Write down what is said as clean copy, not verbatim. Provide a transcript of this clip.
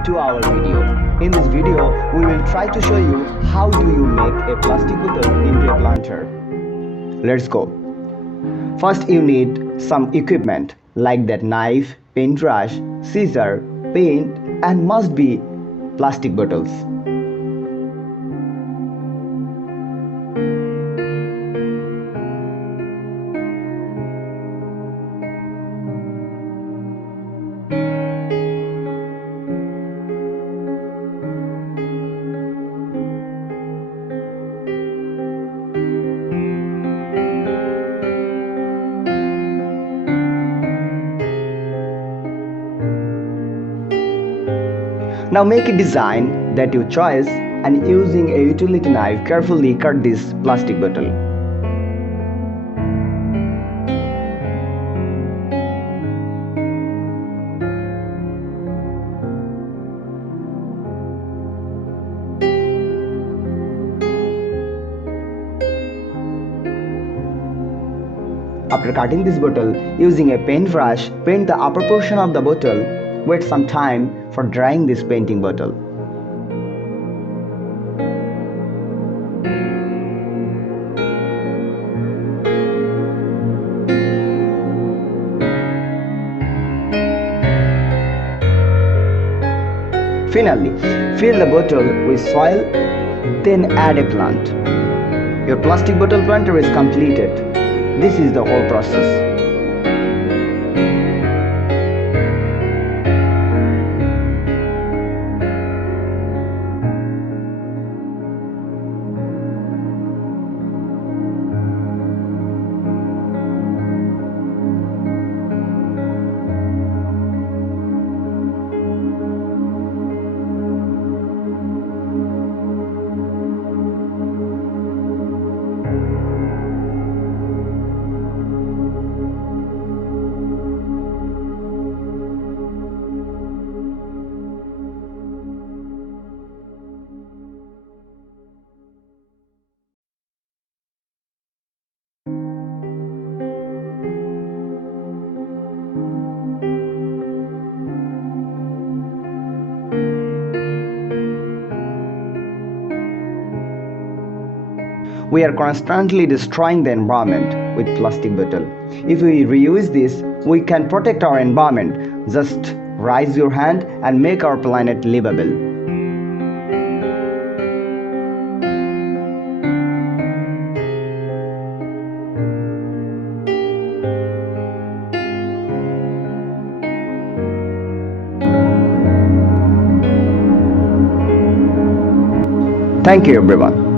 back to our video. In this video, we will try to show you how do you make a plastic bottle into a planter. Let's go. First you need some equipment like that knife, paintbrush, scissor, paint and must be plastic bottles. Now make a design that you choose and using a utility knife carefully cut this plastic bottle. After cutting this bottle, using a paintbrush, paint the upper portion of the bottle. Wait some time for drying this painting bottle. Finally, fill the bottle with soil, then add a plant. Your plastic bottle planter is completed. This is the whole process. We are constantly destroying the environment with plastic bottle. If we reuse this, we can protect our environment. Just raise your hand and make our planet livable. Thank you everyone.